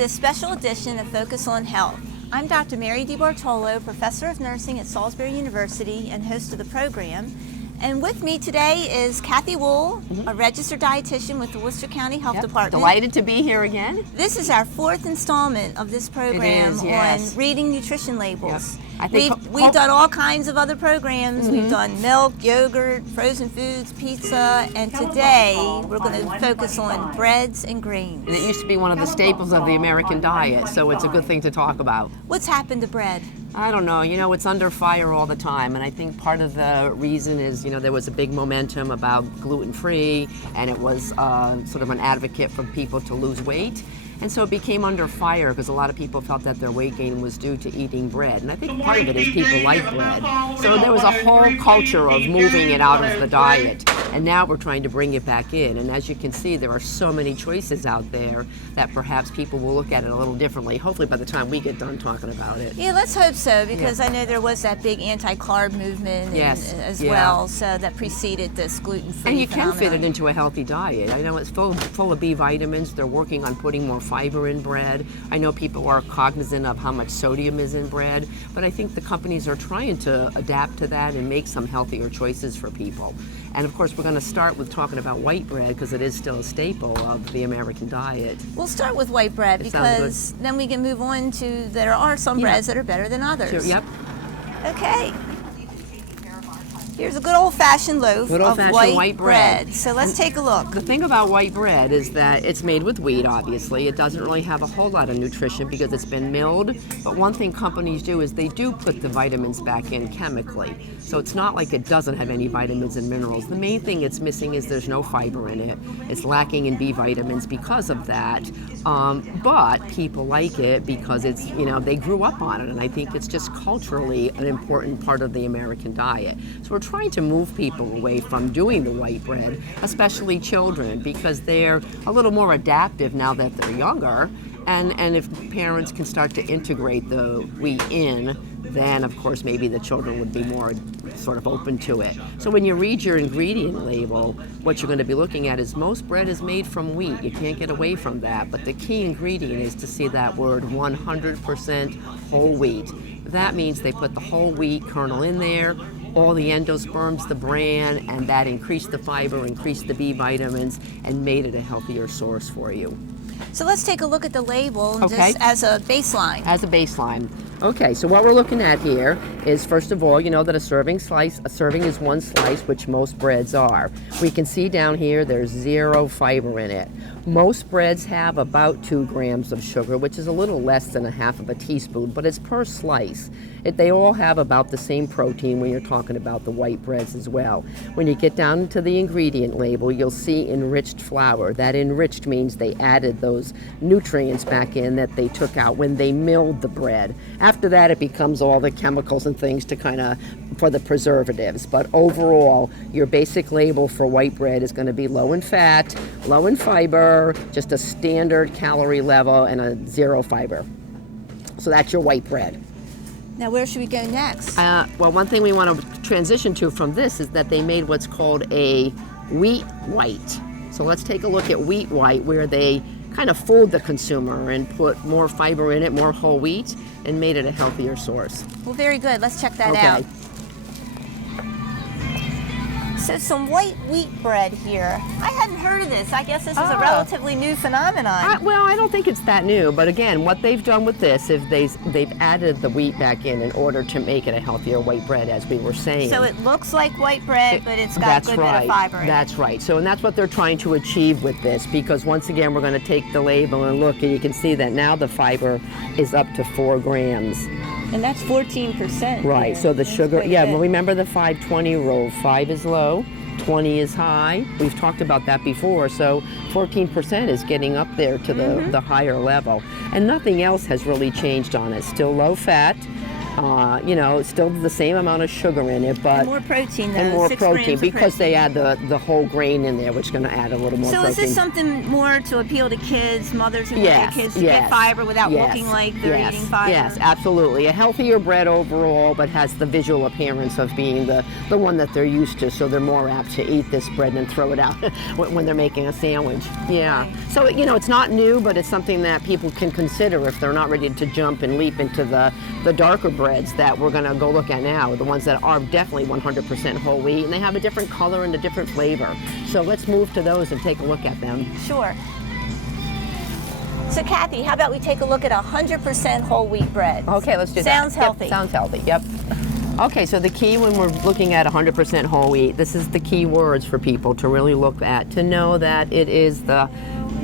this special edition of Focus on Health. I'm Dr. Mary DiBartolo, Professor of Nursing at Salisbury University and host of the program. And with me today is Kathy Wool, a registered dietitian with the Worcester County Health Department. Delighted to be here again. This is our fourth installment of this program yes. on reading nutrition labels. Yep. I think We've done all kinds of other programs. We've done milk, yogurt, frozen foods, pizza, and today we're going to focus on breads and grains. And it used to be one of the staples of the American diet, so it's a good thing to talk about. What's happened to bread? I don't know, it's under fire all the time, and I think part of the reason is, there was a big momentum about gluten-free, and it was sort of an advocate for people to lose weight. And so it became under fire because a lot of people felt that their weight gain was due to eating bread. And I think part of it is people like bread. So there was a whole culture of moving it out of the diet. And now we're trying to bring it back in. And as you can see, there are so many choices out there that perhaps people will look at it a little differently, hopefully by the time we get done talking about it. Yeah, let's hope so, because I know there was that big anti-carb movement as well, so that preceded this gluten-free And you phenomenon. can fit it into a healthy diet. I know it's full of B vitamins. They're working on putting more fiber in bread. I know people are cognizant of how much sodium is in bread, but I think the companies are trying to adapt to that and make some healthier choices for people. And of course, we're going to start with talking about white bread because it is still a staple of the American diet. We'll start with white bread because then we can move on to there are some breads that are better than others. Sure, yep. Okay. Here's a good old-fashioned loaf of white bread. So let's take a look. The thing about white bread is that it's made with wheat, obviously. It doesn't really have a whole lot of nutrition because it's been milled. But one thing companies do is they do put the vitamins back in chemically. So it's not like it doesn't have any vitamins and minerals. The main thing it's missing is there's no fiber in it. It's lacking in B vitamins because of that. But people like it because it's, they grew up on it. And I think it's just culturally an important part of the American diet. So we're trying to move people away from doing the white bread, especially children, because they're a little more adaptive now that they're younger. And if parents can start to integrate the wheat in, then of course maybe the children would be more sort of open to it. So when you read your ingredient label, what you're going to be looking at is most bread is made from wheat. You can't get away from that. But the key ingredient is to see that word 100% whole wheat. That means they put the whole wheat kernel in there, all the endosperms, the bran, and that increased the fiber, increased the B vitamins, and made it a healthier source for you. So let's take a look at the label just as a baseline. As a baseline. Okay, so what we're looking at here is, first of all, that a serving is one slice, which most breads are. We can see down here there's 0 fiber in it. Most breads have about 2 grams of sugar, which is a little less than a half of a teaspoon, but it's per slice. They all have about the same protein when you're talking about the white breads as well. When you get down to the ingredient label, you'll see enriched flour. That enriched means they added those nutrients back in that they took out when they milled the bread. After that, it becomes all the chemicals and things for the preservatives. But overall, your basic label for white bread is going to be low in fat, low in fiber, just a standard calorie level, and a 0 fiber. So that's your white bread. Now, where should we go next? Well, one thing we want to transition to from this is that they made what's called a wheat white. So let's take a look at wheat white, where they kind of fooled the consumer and put more fiber in it, more whole wheat, and made it a healthier source. Well, very good. Let's check that out. So some white wheat bread here. I hadn't heard of this. I guess this is a relatively new phenomenon. Well, I don't think it's that new, but again, what they've done with this is they've added the wheat back in order to make it a healthier white bread, as we were saying. So it looks like white bread, but it's got a good bit of fiber in it. That's right. So, and that's what they're trying to achieve with this, because once again, we're going to take the label and look, and you can see that now the fiber is up to 4 grams. And that's 14%. Right, so the sugar, well, remember the 5-20 rule. 5 is low, 20 is high. We've talked about that before, so 14% is getting up there to the higher level. And nothing else has really changed on it. Still low fat, You know, still the same amount of sugar in it, but And more protein, though. and more 6 protein grams of because they protein. add the whole grain in there, which is going to add a little more So protein. is this something more to appeal to kids, mothers who want Yes, their kids to yes, get fiber without yes, looking like they're yes, eating fiber? Yes, absolutely. A healthier bread overall, but has the visual appearance of being the one that they're used to, so they're more apt to eat this bread and throw it out when they're making a sandwich. Yeah. Right. So, you know, it's not new, but it's something that people can consider if they're not ready to jump and leap into the darker breads that we're going to go look at now, the ones that are definitely 100% whole wheat, and they have a different color and a different flavor. So let's move to those and take a look at them. Sure. So Kathy, how about we take a look at 100% whole wheat bread? Okay, let's do that. Sounds healthy. Yep, sounds healthy, yep. Okay, so the key when we're looking at 100% whole wheat, this is the key words for people to really look at, to know that it is the,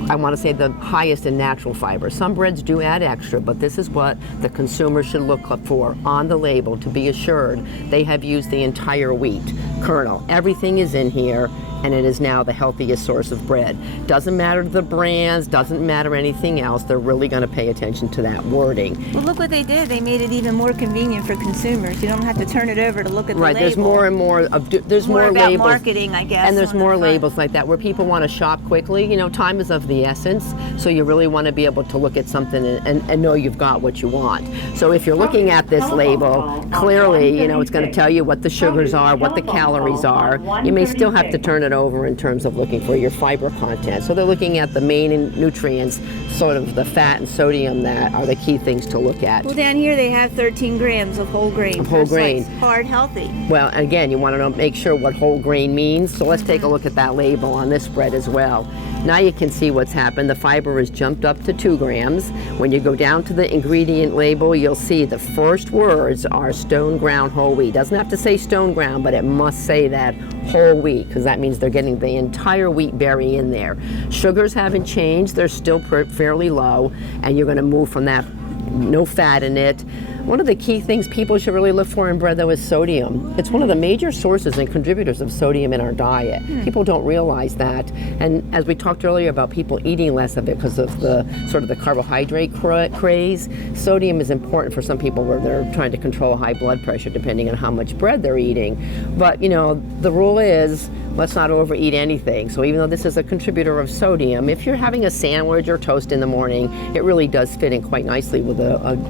I want to say, the highest in natural fiber. Some breads do add extra, but this is what the consumer should look up for on the label to be assured they have used the entire wheat kernel. Everything is in here, and it is now the healthiest source of bread. Doesn't matter the brands, doesn't matter anything else, they're really going to pay attention to that wording. Well, look what they did. They made it even more convenient for consumers. You don't have to turn it over to look at the Right, label. there's more and more of, there's More more about labels. marketing, I guess, And there's on the more front. labels like that where people want to shop quickly. You know, time is of the essence, so you really want to be able to look at something and know you've got what you want. So if you're looking at this label, clearly, you know, it's going to tell you what the sugars are, what the calories are. You may still have to turn it over in terms of looking for your fiber content. So they're looking at the main nutrients, sort of the fat and sodium that are the key things to look at. Well, down here they have 13 grams of whole grain. Of whole So it's grain. hard, healthy. Well, again, you want to know, make sure what whole grain means. So let's take a look at that label on this bread as well. Now you can see what's happened. The fiber has jumped up to 2 grams. When you go down to the ingredient label, you'll see the first words are stone ground whole wheat. Doesn't have to say stone ground, but it must say that whole wheat, because that means they're getting the entire wheat berry in there. Sugars haven't changed. They're still fairly low, and you're going to move from that no fat in it. One of the key things people should really look for in bread, though, is sodium. It's one of the major sources and contributors of sodium in our diet. People don't realize that. And as we talked earlier about people eating less of it because of the sort of the carbohydrate craze, sodium is important for some people where they're trying to control high blood pressure depending on how much bread they're eating. But, you know, the rule is, let's not overeat anything. So even though this is a contributor of sodium, if you're having a sandwich or toast in the morning, it really does fit in quite nicely with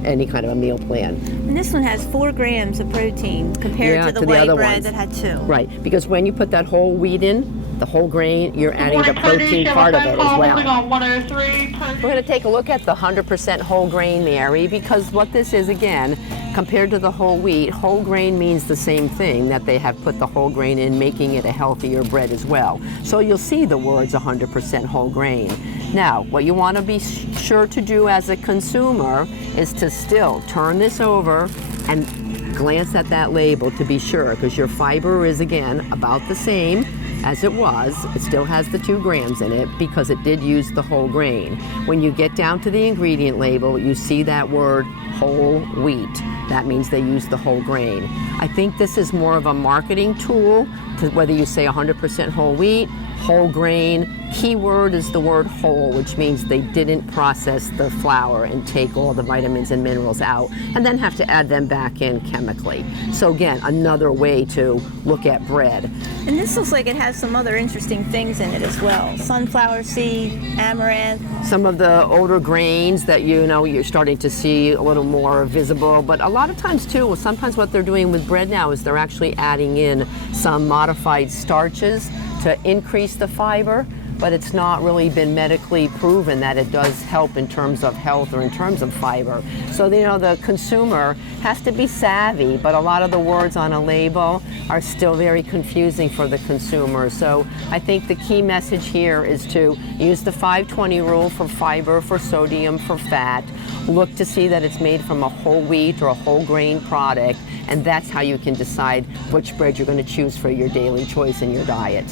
any kind of a meal plan. And this one has 4 grams of protein compared to the white other bread ones. that had 2. Right, because when you put that whole wheat in, the whole grain, you're adding the protein part of it as well. On 103. We're going to take a look at the 100% whole grain, Mary, because what this is, again, compared to the whole grain means the same thing, that they have put the whole grain in, making it a healthier bread as well. So you'll see the words 100% whole grain. Now, what you want to be sure to do as a consumer is to still turn this over and glance at that label to be sure, because your fiber is, again, about the same as it was. It still has the 2 grams in it because it did use the whole grain. When you get down to the ingredient label, you see that word whole wheat. That means they use the whole grain. I think this is more of a marketing tool, to whether you say 100% whole wheat, whole grain. Key word is the word whole, which means they didn't process the flour and take all the vitamins and minerals out and then have to add them back in chemically. So again, another way to look at bread. And this looks like it has some other interesting things in it as well. Sunflower seed, amaranth. Some of the older grains that you're starting to see a little more visible, but a lot of times too, sometimes what they're doing with bread now is they're actually adding in some modified starches to increase the fiber, but it's not really been medically proven that it does help in terms of health or in terms of fiber. So, the consumer has to be savvy, but a lot of the words on a label are still very confusing for the consumer. So I think the key message here is to use the 5-20 rule for fiber, for sodium, for fat. Look to see that it's made from a whole wheat or a whole grain product, and that's how you can decide which bread you're going to choose for your daily choice in your diet.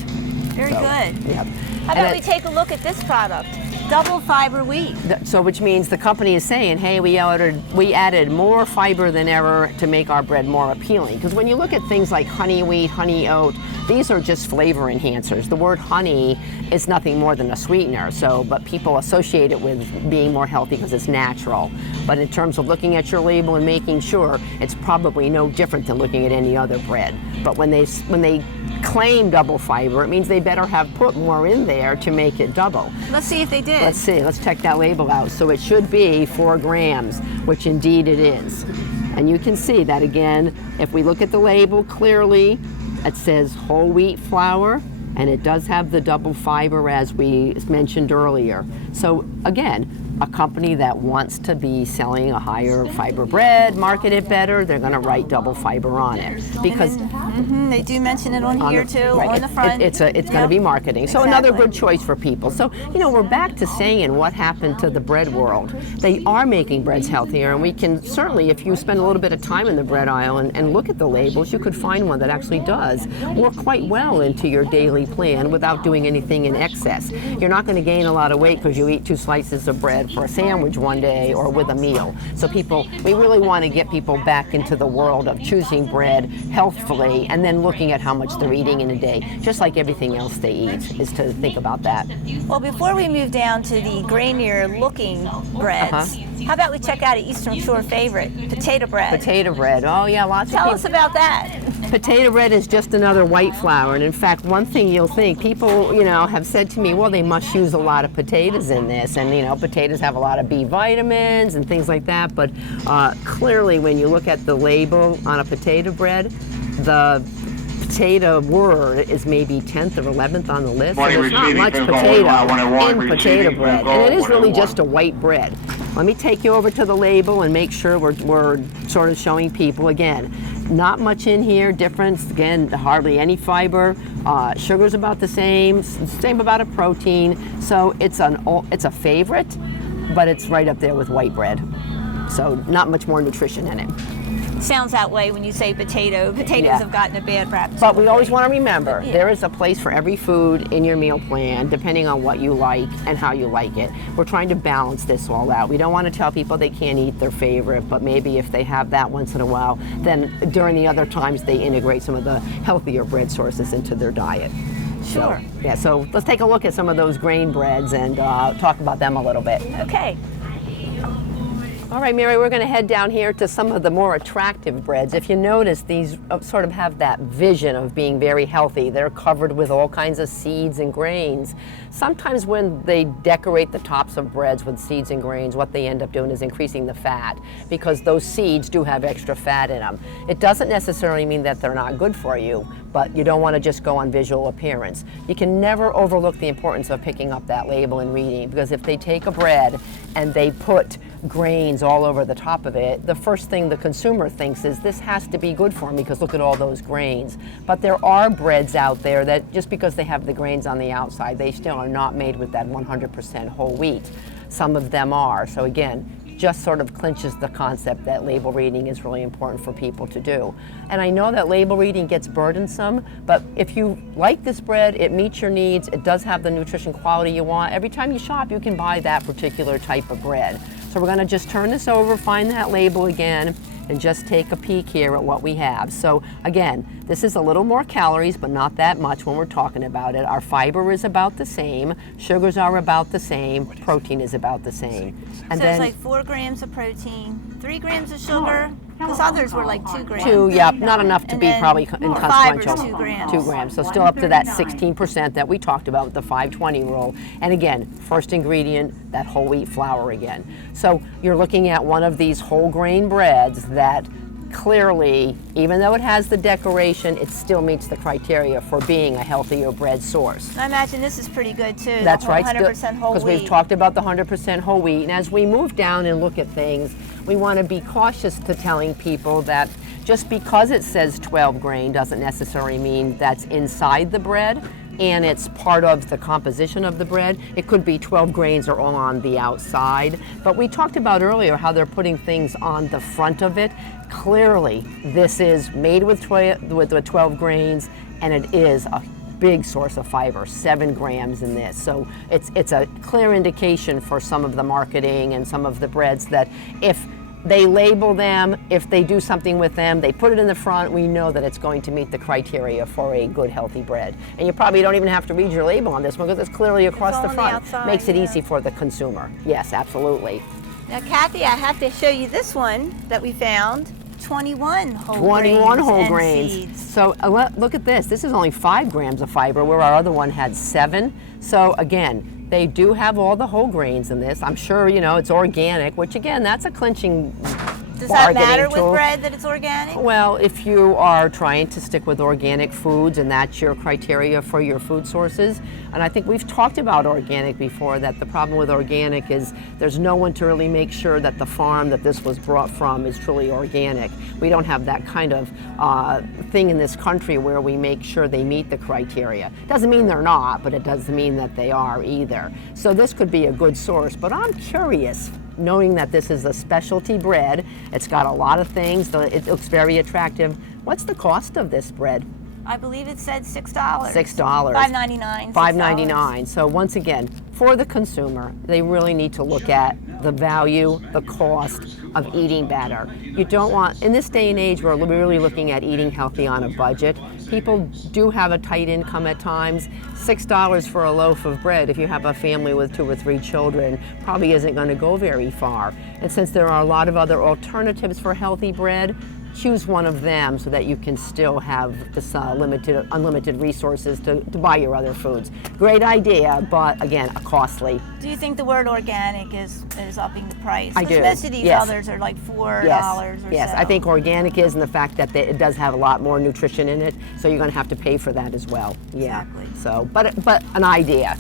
Very good. Yep. How about we take a look at this product? double fiber wheat. So which means the company is saying, hey, we added more fiber than ever to make our bread more appealing. Because when you look at things like honey wheat, honey oat, these are just flavor enhancers. The word honey is nothing more than a sweetener, but people associate it with being more healthy because it's natural. But in terms of looking at your label and making sure, it's probably no different than looking at any other bread. But when they claim double fiber, it means they better have put more in there to make it double. Let's see if they did. Let's see, let's check that label out. So it should be 4 grams, which indeed it is. And you can see that again, if we look at the label clearly, it says whole wheat flour, and it does have the double fiber as we mentioned earlier. So again, a company that wants to be selling a higher fiber bread, market it better, they're going to write double fiber on it. Because they do mention it on here too, right, on the front. It's going to be marketing. So another good choice for people. So, we're back to saying what happened to the bread world. They are making breads healthier, and we can certainly, if you spend a little bit of time in the bread aisle and look at the labels, you could find one that actually does work quite well into your daily plan without doing anything in excess. You're not going to gain a lot of weight because you eat 2 slices of bread for a sandwich one day or with a meal. So we really want to get people back into the world of choosing bread healthfully and then looking at how much they're eating in a day, just like everything else they eat, is to think about that. Well, before we move down to the grainier looking breads, how about we check out an Eastern Shore favorite, potato bread. Potato bread, oh yeah, lots of people. Tell us about that. Potato bread is just another white flour, and in fact, one thing you'll think, people, have said to me, well, they must use a lot of potatoes in this, and potatoes have a lot of B vitamins and things like that, but clearly when you look at the label on a potato bread, the potato word is maybe 10th or 11th on the list. So there's not much potato in potato bread, and it is really just a white bread. Let me take you over to the label and make sure we're sort of showing people again. Not much in here, difference, again, hardly any fiber. Sugar's about the same about a protein. So it's a favorite, but it's right up there with white bread. So not much more nutrition in it. Sounds that way when you say potato. Potatoes have gotten a bad rap. But we always want to remember, there is a place for every food in your meal plan, depending on what you like and how you like it. We're trying to balance this all out. We don't want to tell people they can't eat their favorite, but maybe if they have that once in a while, then during the other times they integrate some of the healthier bread sources into their diet. Sure. So let's take a look at some of those grain breads and talk about them a little bit. Okay. All right, Mary, we're going to head down here to some of the more attractive breads. If you notice, these sort of have that vision of being very healthy. They're covered with all kinds of seeds and grains. Sometimes when they decorate the tops of breads with seeds and grains, what they end up doing is increasing the fat because those seeds do have extra fat in them. It doesn't necessarily mean that they're not good for you, but you don't want to just go on visual appearance. You can never overlook the importance of picking up that label and reading, because if they take a bread and they put grains all over the top of it, the first thing the consumer thinks is this has to be good for me because look at all those grains. But there are breads out there that just because they have the grains on the outside, they still are not made with that 100% whole wheat. Some of them are. So again, just sort of clinches the concept that label reading is really important for people to do. And I know that label reading gets burdensome, but if you like this bread, it meets your needs, it does have the nutrition quality you want. Every time you shop, you can buy that particular type of bread. So we're going to just turn this over, find that label again, and just take a peek here at what we have. So again, this is a little more calories, but not that much when we're talking about it. Our fiber is about the same, sugars are about the same, protein is about the same. And so it's like 4 grams of protein, 3 grams of sugar, because others were like 2 grams. 2, yep, not enough to be probably inconsequential. 2 grams. 2 grams, so still up to that 16% that we talked about with the 5-20 rule. And again, first ingredient, that whole wheat flour again. So you're looking at one of these whole grain breads that clearly, even though it has the decoration, it still meets the criteria for being a healthier bread source. I imagine this is pretty good too. That's right, 100% whole wheat. because we've talked about the 100% whole wheat. And as we move down and look at things, we want to be cautious to telling people that just because it says 12 grain doesn't necessarily mean that's inside the bread and it's part of the composition of the bread. It could be 12 grains are all on the outside. But we talked about earlier how they're putting things on the front of it. Clearly, this is made with 12 grains, and it is a big source of fiber, 7 grams in this. So it's a clear indication for some of the marketing and some of the breads that if they label them, if they do something with them, they put it in the front, we know that it's going to meet the criteria for a good, healthy bread. And you probably don't even have to read your label on this one because it's clearly across all the on front. the outside, Makes it yeah. easy for the consumer. Yes, absolutely. Now, Kathy, I have to show you this one that we found. 21 whole 21 grains whole and grains. seeds. So look at this. This is only 5 grams of fiber where our other one had 7. So again, they do have all the whole grains in this. I'm sure, you know, it's organic, which again, that's a clinching Does that bargaining matter with tool. bread that it's organic? Well, if you are trying to stick with organic foods and that's your criteria for your food sources, and I think we've talked about organic before, that the problem with organic is there's no one to really make sure that the farm that this was brought from is truly organic. We don't have that kind of thing in this country where we make sure they meet the criteria. Doesn't mean they're not, but it doesn't mean that they are either. So this could be a good source, but I'm curious, knowing that this is a specialty bread, it's got a lot of things, it looks very attractive. What's the cost of this bread? I believe it said $6. $6. $5.99. $5.99. So once again, for the consumer, they really need to look at the value, the cost of eating better. You don't want, in this day and age, we're really looking at eating healthy on a budget. People do have a tight income at times. $6 for a loaf of bread, if you have a family with 2 or 3 children, probably isn't going to go very far. And since there are a lot of other alternatives for healthy bread, choose one of them so that you can still have this unlimited resources to buy your other foods. Great idea, but again, costly. Do you think the word organic is upping the price? I do. Most of these Yes. others are like $4 Yes, or yes. so. I think organic is, and the fact that it does have a lot more nutrition in it, so you're going to have to pay for that as well. Yeah. Exactly. So, but an idea.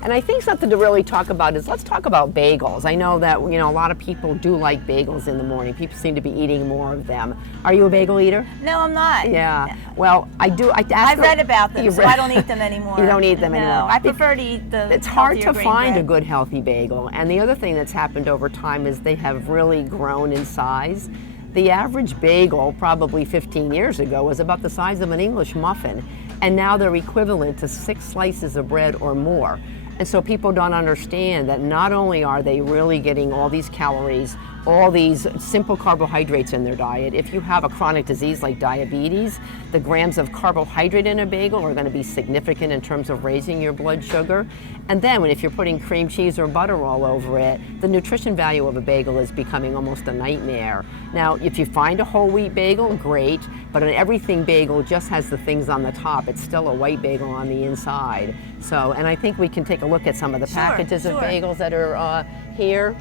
And I think something to really talk about is, let's talk about bagels. I know that, you know, a lot of people do like bagels in the morning. People seem to be eating more of them. Are you a bagel eater? No, I'm not. Yeah. Well, I do. I've read about them, You've so read- I don't eat them anymore. You don't eat them No, anymore. I prefer to eat the It's hard healthier to grain find bread. a good healthy bagel. And the other thing that's happened over time is they have really grown in size. The average bagel probably 15 years ago was about the size of an English muffin, and now they're equivalent to 6 slices of bread or more. And so people don't understand that not only are they really getting all these calories, all these simple carbohydrates in their diet. If you have a chronic disease like diabetes, the grams of carbohydrate in a bagel are going to be significant in terms of raising your blood sugar. And then if you're putting cream cheese or butter all over it, the nutrition value of a bagel is becoming almost a nightmare. Now, if you find a whole wheat bagel, great, but an everything bagel just has the things on the top. It's still a white bagel on the inside. So, and I think we can take a look at some of the packages of bagels that are here.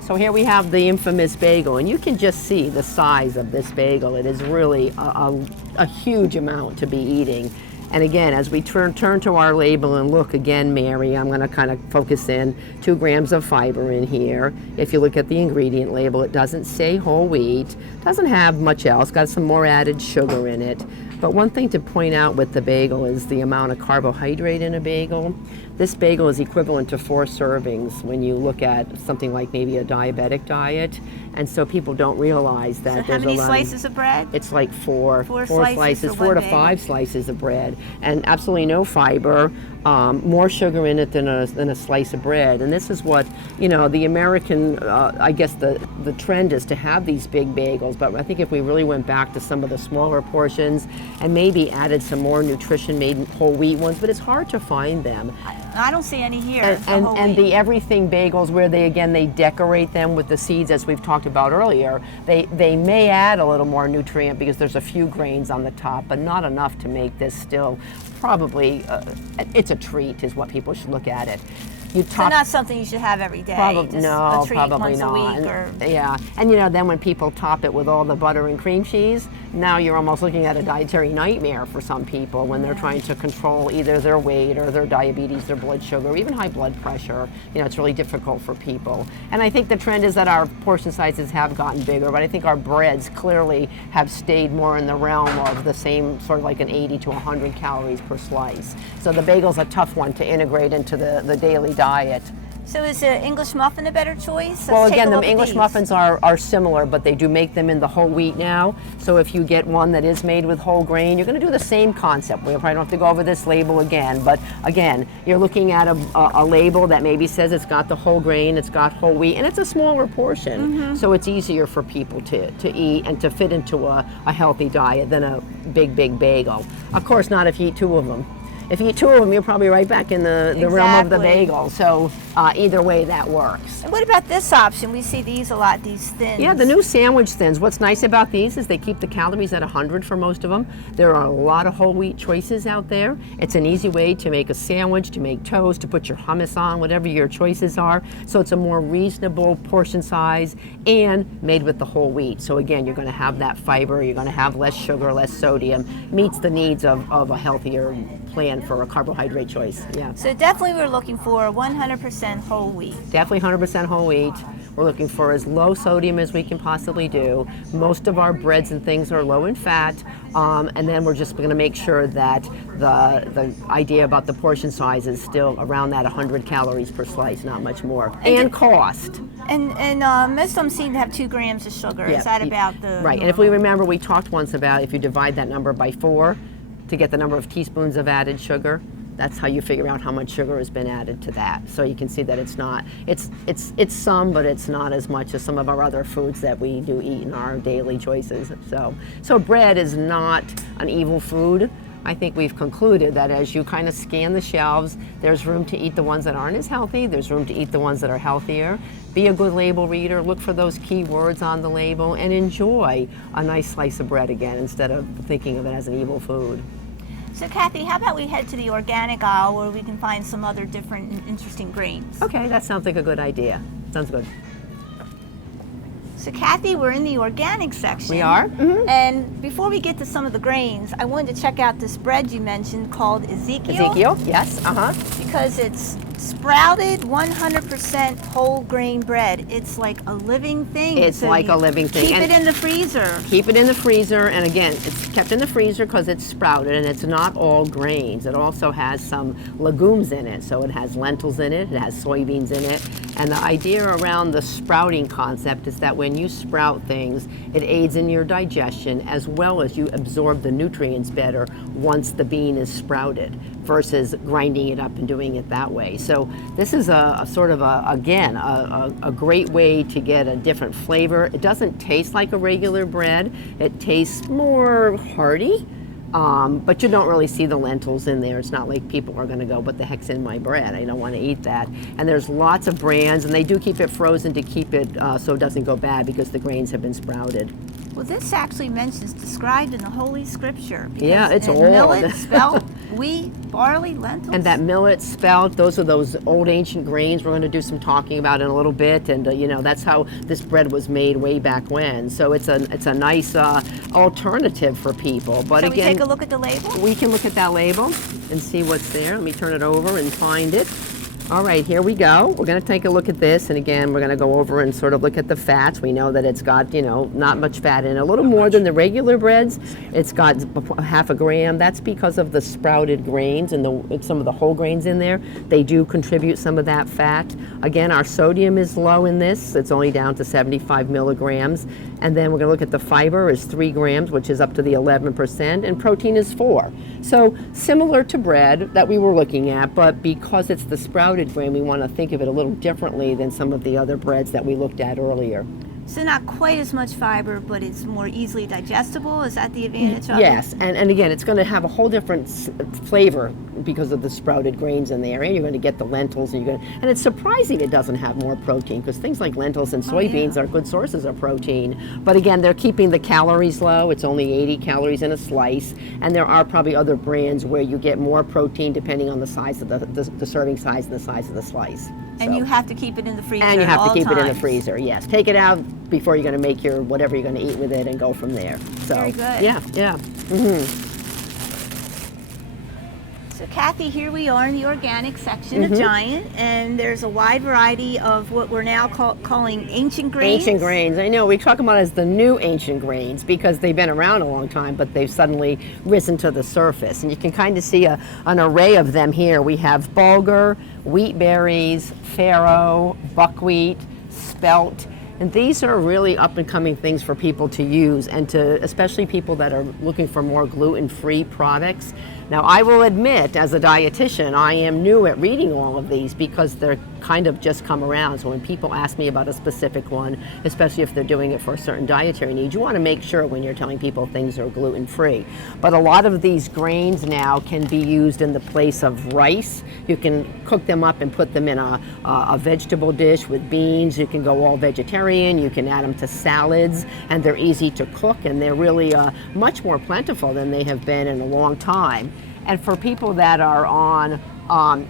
So here we have the infamous bagel, and you can just see the size of this bagel. It is really a huge amount to be eating. And again, as we turn to our label and look again, Mary, I'm going to kind of focus in 2 grams of fiber in here. If you look at the ingredient label, it doesn't say whole wheat, doesn't have much else, got some more added sugar in it. But one thing to point out with the bagel is the amount of carbohydrate in a bagel. This bagel is equivalent to 4 servings when you look at something like maybe a diabetic diet. And so people don't realize that So how there's many a lot slices of bread? It's like 4 slices for 4 one to bagel. 5 slices of bread, and absolutely no fiber, more sugar in it than a slice of bread. And this is what, you know, the American, I guess the trend is to have these big bagels, but I think if we really went back to some of the smaller portions and maybe added some more nutrition, made whole wheat ones, but it's hard to find them. I don't see any here. And the everything bagels where they decorate them with the seeds, as we've talked about earlier, they may add a little more nutrient because there's a few grains on the top, but not enough to make this still probably, it's a treat is what people should look at it. So not something you should have every day. Probably just no, a treat probably once not. a week or... Yeah, and you know, then when people top it with all the butter and cream cheese, now you're almost looking at a dietary nightmare for some people when they're trying to control either their weight or their diabetes, their blood sugar, or even high blood pressure. You know, it's really difficult for people. And I think the trend is that our portion sizes have gotten bigger, but I think our breads clearly have stayed more in the realm of the same sort of like an 80 to 100 calories per slice. So the bagel's a tough one to integrate into the daily diet. So is the English muffin a better choice? Well, Let's take again, a the look at English these. muffins are similar, but they do make them in the whole wheat now. So if you get one that is made with whole grain, you're going to do the same concept. We probably don't have to go over this label again, but again, you're looking at a label that maybe says it's got the whole grain, it's got whole wheat, and it's a smaller portion. So it's easier for people to eat and to fit into a healthy diet than a big bagel. Of course, not if you eat two of them. If you eat two of them, you're probably right back in the realm of the Exactly. bagel. So either way, that works. And what about this option? We see these a lot, these thins. Yeah, the new sandwich thins. What's nice about these is they keep the calories at 100 for most of them. There are a lot of whole wheat choices out there. It's an easy way to make a sandwich, to make toast, to put your hummus on, whatever your choices are. So it's a more reasonable portion size and made with the whole wheat. So again, you're going to have that fiber, you're going to have less sugar, less sodium, meets the needs of a healthier plan for a carbohydrate choice. Yeah. So definitely we're looking for 100% whole wheat. Definitely 100% whole wheat. We're looking for as low sodium as we can possibly do. Most of our breads and things are low in fat, and then we're just going to make sure that the idea about the portion size is still around that 100 calories per slice, not much more, and cost. And most of them seem to have 2 grams of sugar. Yeah, Is that about the right? And if we remember, we talked once about if you divide that number by 4 to get the number of teaspoons of added sugar. That's how you figure out how much sugar has been added to that. So you can see that it's not, it's some, but it's not as much as some of our other foods that we do eat in our daily choices. So bread is not an evil food. I think we've concluded that as you kind of scan the shelves, there's room to eat the ones that aren't as healthy, there's room to eat the ones that are healthier. Be a good label reader, look for those key words on the label, and enjoy a nice slice of bread again instead of thinking of it as an evil food. So Kathy, how about we head to the organic aisle where we can find some other different and interesting grains? Okay, that sounds like a good idea. Sounds good. So Kathy, we're in the organic section. We are? Mm-hmm. And before we get to some of the grains, I wanted to check out this bread you mentioned called Ezekiel. Ezekiel, yes, Because it's sprouted 100% whole grain bread. It's like a living thing. It's So like you a living thing. Keep And it in the freezer. keep it in the freezer, and again, it's kept in the freezer because it's sprouted, and it's not all grains. It also has some legumes in it, so it has lentils in it, it has soybeans in it, and the idea around the sprouting concept is that when you sprout things, it aids in your digestion as well as you absorb the nutrients better once the bean is sprouted versus grinding it up and doing it that way. So this is a sort of a great way to get a different flavor. It doesn't taste like a regular bread. It tastes more hearty, but you don't really see the lentils in there. It's not like people are going to go, what the heck's in my bread? I don't want to eat that. And there's lots of brands, and they do keep it frozen to keep it so it doesn't go bad because the grains have been sprouted. Well, this actually mentions described in the Holy Scripture. Because Yeah, it's in old. millet, spelt, wheat, barley, lentils. And that millet, spelt, those are those old ancient grains we're going to do some talking about in a little bit. And you know, that's how this bread was made way back when. So it's a nice alternative for people. But Shall again, we take a look at the label? we can look at that label and see what's there. Let me turn it over and find it. All right, here we go. We're going to take a look at this, and again, we're going to go over and sort of look at the fats. We know that it's got, you know, not much fat in it, a little more than the regular breads. It's got half a gram. That's because of the sprouted grains and some of the whole grains in there. They do contribute some of that fat. Again, our sodium is low in this. It's only down to 75 milligrams. And then we're going to look at the fiber is 3 grams, which is up to the 11%, and protein is 4. So similar to bread that we were looking at, but because it's the sprouted grain, we want to think of it a little differently than some of the other breads that we looked at earlier. So not quite as much fiber, but it's more easily digestible. Is that the advantage of it? Yes, and again, it's going to have a whole different flavor because of the sprouted grains in there, and you're going to get the lentils, and it's surprising it doesn't have more protein because things like lentils and soybeans are good sources of protein. But again, they're keeping the calories low. It's only 80 calories in a slice, and there are probably other brands where you get more protein depending on the size of the serving size and the size of the slice. And you have to keep it in the freezer. And you have to all keep it in the times. freezer, yes. Take it out before you're going to make your whatever you're going to eat with it and go from there. So, Very good. Yeah. So So Kathy, here we are in the organic section of Giant, and there's a wide variety of what we're now calling ancient grains. Ancient grains. I know we talk about it as the new ancient grains because they've been around a long time, but they've suddenly risen to the surface. And you can kind of see an array of them here. We have bulgur, wheat berries, farro, buckwheat, spelt. And these are really up and coming things for people to use, and to especially people that are looking for more gluten-free products. Now, I will admit, as a dietitian, I am new at reading all of these because they're kind of just come around. So when people ask me about a specific one, especially if they're doing it for a certain dietary need, you want to make sure when you're telling people things are gluten-free. But a lot of these grains now can be used in the place of rice. You can cook them up and put them in a vegetable dish with beans. You can go all vegetarian. You can add them to salads, and they're easy to cook, and they're really much more plentiful than they have been in a long time. And for people that are on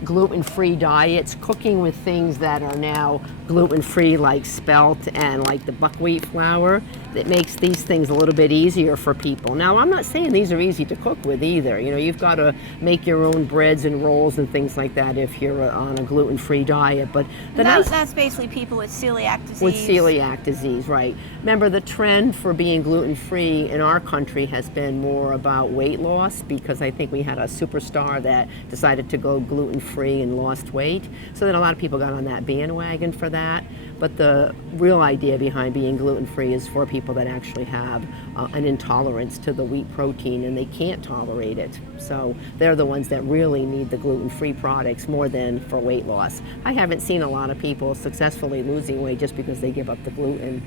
gluten-free diets, cooking with things that are now gluten-free like spelt and like the buckwheat flour, it makes these things a little bit easier for people. Now, I'm not saying these are easy to cook with either. You know, you've got to make your own breads and rolls and things like that if you're on a gluten-free diet. But that's basically people with celiac disease. With celiac disease, right. Remember, the trend for being gluten-free in our country has been more about weight loss, because I think we had a superstar that decided to go gluten-free and lost weight. So then a lot of people got on that bandwagon for that. But the real idea behind being gluten-free is for people that actually have an intolerance to the wheat protein and they can't tolerate it. So they're the ones that really need the gluten-free products more than for weight loss. I haven't seen a lot of people successfully losing weight just because they give up the gluten.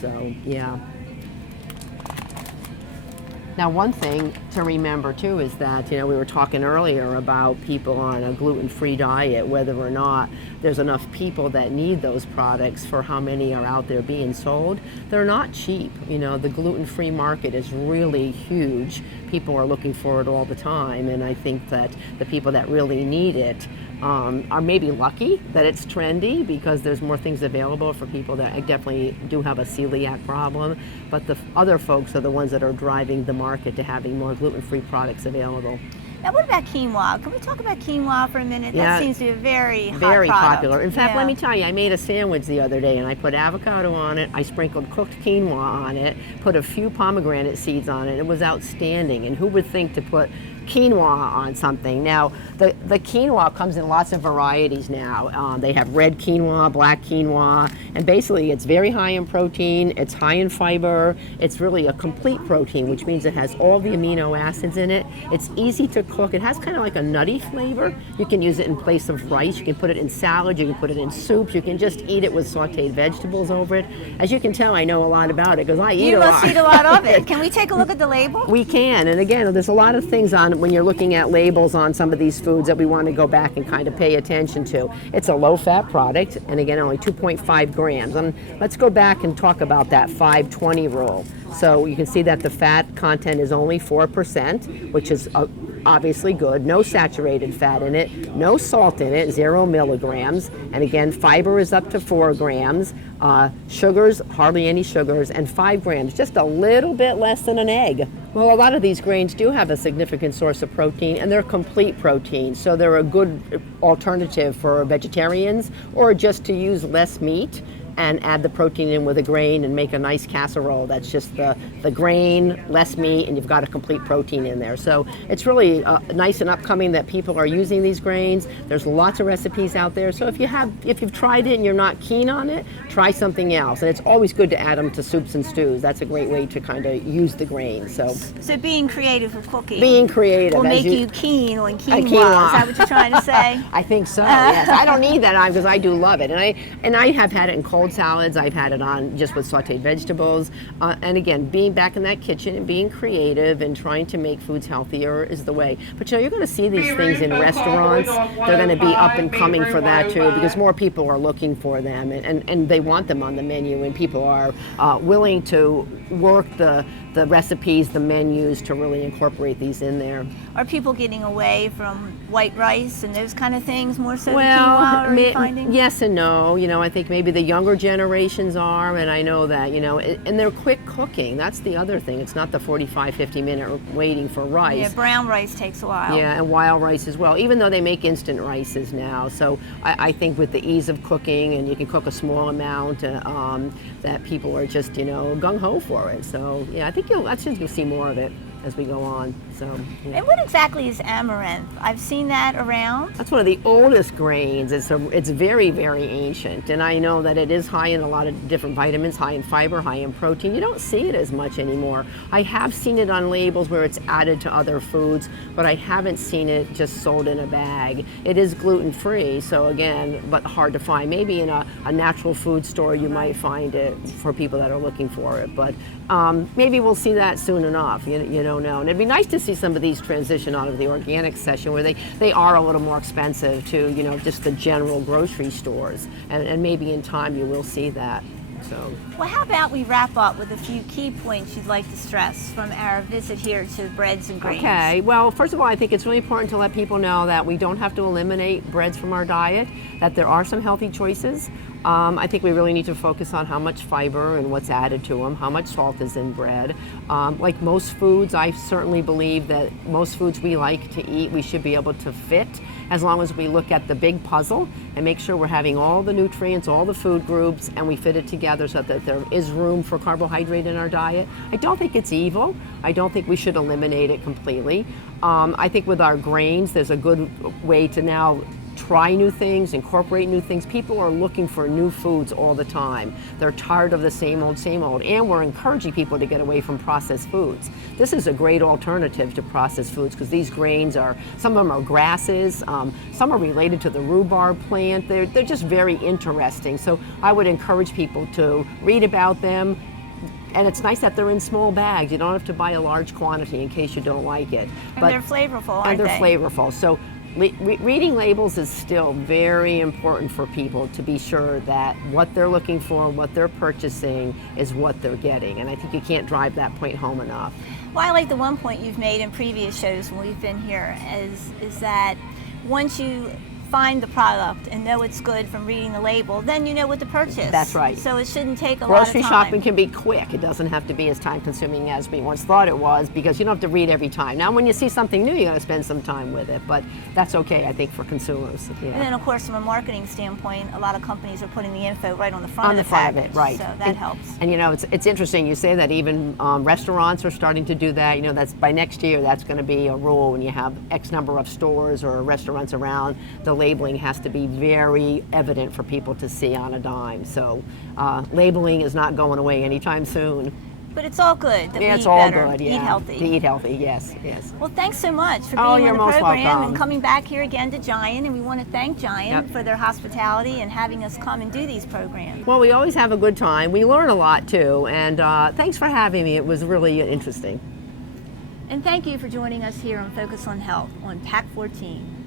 So, yeah. Now, one thing to remember too is that, you know, we were talking earlier about people on a gluten-free diet, whether or not there's enough people that need those products for how many are out there being sold. They're not cheap. You know, the gluten-free market is really huge. People are looking for it all the time, and I think that the people that really need it are maybe lucky that it's trendy because there's more things available for people that definitely do have a celiac problem, but the other folks are the ones that are driving the market to having more gluten-free products available. Now, what about quinoa? Can we talk about quinoa for a minute? Yeah, that seems to be a very hot very product. popular. In fact, Yeah. let me tell you, I made a sandwich the other day and I put avocado on it, I sprinkled cooked quinoa on it, put a few pomegranate seeds on it. It was outstanding. And who would think to put quinoa on something? Now, the quinoa comes in lots of varieties now. They have red quinoa, black quinoa, and basically it's very high in protein, it's high in fiber, it's really a complete protein, which means it has all the amino acids in it. It's easy to cook. It has kind of like a nutty flavor. You can use it in place of rice, you can put it in salad, you can put it in soups, you can just eat it with sauteed vegetables over it. As you can tell, I know a lot about it because I eat a lot. You must eat a lot of it. Can we take a look at the label? We can, and again, there's a lot of things on when you're looking at labels on some of these foods that we want to go back and kind of pay attention to. It's a low-fat product, and again, only 2.5 grams. And let's go back and talk about that 5-20 rule. So you can see that the fat content is only 4%, which is obviously good. No saturated fat in it, no salt in it, 0 milligrams. And again, fiber is up to 4 grams. Sugars, hardly any sugars, and 5 grams, just a little bit less than an egg. Well, a lot of these grains do have a significant source of protein, and they're complete protein, so they're a good alternative for vegetarians or just to use less meat and add the protein in with a grain and make a nice casserole. That's just the grain, less meat, and you've got a complete protein in there. So it's really nice and upcoming that people are using these grains. There's lots of recipes out there. So if you've tried it and you're not keen on it, try something else. And it's always good to add them to soups and stews. That's a great way to kind of use the grains. So being creative with cooking. Being creative will make you keen on quinoa. Is that what you're trying to say? I think so, yes. I don't need that on because I do love it. And I have had it in cold salads. I've had it on just with sauteed vegetables. And again, being back in that kitchen and being creative and trying to make foods healthier is the way. But you know, you're going to see these things in restaurants. They're going to be up and coming for that too, because more people are looking for them and they want them on the menu, and people are willing to work the the recipes, the menus to really incorporate these in there. Are people getting away from white rice and those kind of things more so Well, than quinoa, are you finding? yes and no. I think maybe the younger generations are, and I know that, and they're quick cooking. That's the other thing. It's not the 45, 50-minute waiting for rice. Yeah, brown rice takes a while. Yeah, and wild rice as well, even though they make instant rices now. So I think with the ease of cooking, and you can cook a small amount, that people are just, gung-ho for it. So, yeah, I think you'll see more of it as we go on. So, yeah. And what exactly is amaranth? I've seen that around. That's one of the oldest grains. It's very, very ancient, and I know that it is high in a lot of different vitamins, high in fiber, high in protein. You don't see it as much anymore. I have seen it on labels where it's added to other foods, but I haven't seen it just sold in a bag. It is gluten-free, so again, but hard to find. Maybe in a natural food store you might find it for people that are looking for it, but maybe we'll see that soon enough. You don't know. And it'd be nice to see some of these transition out of the organic section where they are a little more expensive to, just the general grocery stores. And maybe in time you will see that. So. Well, how about we wrap up with a few key points you'd like to stress from our visit here to breads and grains? Okay. Well, first of all, I think it's really important to let people know that we don't have to eliminate breads from our diet, that there are some healthy choices. I think we really need to focus on how much fiber and what's added to them, how much salt is in bread. Like most foods, I certainly believe that most foods we like to eat, we should be able to fit, as long as we look at the big puzzle and make sure we're having all the nutrients, all the food groups, and we fit it together so that there is room for carbohydrate in our diet. I don't think it's evil. I don't think we should eliminate it completely. I think with our grains, there's a good way to now try new things, incorporate new things. People are looking for new foods all the time. They're tired of the same old, and we're encouraging people to get away from processed foods. This is a great alternative to processed foods because these grains some of them are grasses, some are related to the rhubarb plant. They're just very interesting. So I would encourage people to read about them. And it's nice that they're in small bags. You don't have to buy a large quantity in case you don't like it. And they're flavorful, aren't they? And they're flavorful. So reading labels is still very important for people to be sure that what they're looking for, what they're purchasing, is what they're getting. And I think you can't drive that point home enough. Well, I like the one point you've made in previous shows when we've been here is that once you find the product and know it's good from reading the label, then you know what to purchase. That's right. So it shouldn't take a lot of time. Grocery shopping can be quick. It doesn't have to be as time consuming as we once thought it was, because you don't have to read every time. Now when you see something new, you got to spend some time with it, but that's okay, I think, for consumers. Yeah. And then of course from a marketing standpoint, a lot of companies are putting the info right on the front on of the the front package, of it, right. So that helps. And it's interesting you say that. Even restaurants are starting to do that. That's by next year, that's going to be a rule. When you have X number of stores or restaurants around, the labeling has to be very evident for people to see on a dime. So labeling is not going away anytime soon. But it's all good that we it's eat all better, good. Yeah. eat healthy. To eat healthy, yes. Well, thanks so much for Oh, being you're on the most program welcome. and coming back here again to Giant. And we want to thank Giant Yep. for their hospitality and having us come and do these programs. Well, we always have a good time. We learn a lot too, and thanks for having me. It was really interesting. And thank you for joining us here on Focus on Health on PAC 14.